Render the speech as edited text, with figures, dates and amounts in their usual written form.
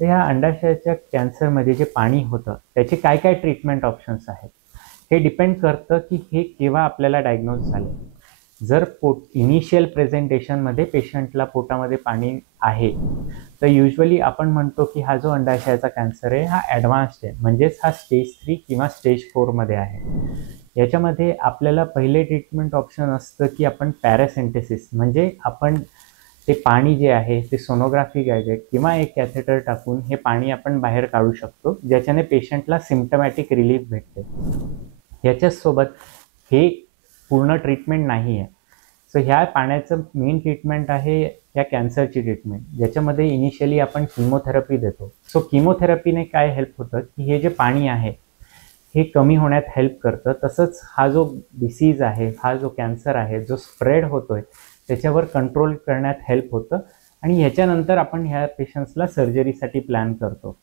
तर ह्या अंडाशयाच्या कॅन्सरमध्ये जे पाणी होतं त्याचे काय काय ट्रीटमेंट ऑप्शन्स आहेत हे डिपेंड करतं की हे केव्हा आपल्याला डायग्नोज झालं. जर इनिशियल प्रेझेंटेशनमध्ये पेशंटला पोटामध्ये पाणी आहे तर युजली आपण म्हणतो की हा जो अंडाशयाचा कॅन्सर आहे हा ॲडव्हान्स्ड आहे, म्हणजेच हा स्टेज 3 किंवा स्टेज 4 मध्ये आहे. याच्यामध्ये आपल्याला पहिले ट्रीटमेंट ऑप्शन असतं की आपण पॅरासिंथेसिस, म्हणजे आपण ते पाणी जे आहे ते सोनोग्राफी गॅजेट किंवा एक कॅथेटर टाकून हे पाणी आपण बाहेर काढू शकतो, ज्याच्याने पेशंटला सिम्पटमॅटिक रिलीफ भेटते. याच्यासोबत हे पूर्ण ट्रीटमेंट नाही आहे. सो ह्या पाण्याचं मेन ट्रीटमेंट आहे या कॅन्सरची ट्रीटमेंट, ज्याच्यामध्ये इनिशियली आपण किमोथेरपी देतो. सो किमोथेरपीने काय हेल्प होतं की हे जे पाणी आहे हे कमी होण्यात हेल्प करतं. तसंच हा जो डिसीज आहे, हा जो कॅन्सर आहे जो स्प्रेड होतोय त्याच्यावर कंट्रोल करण्यात हेल्प होतं. आणि ह्याच्यानंतर आपण ह्या पेशंट्सला सर्जरीसाठी प्लॅन करतो.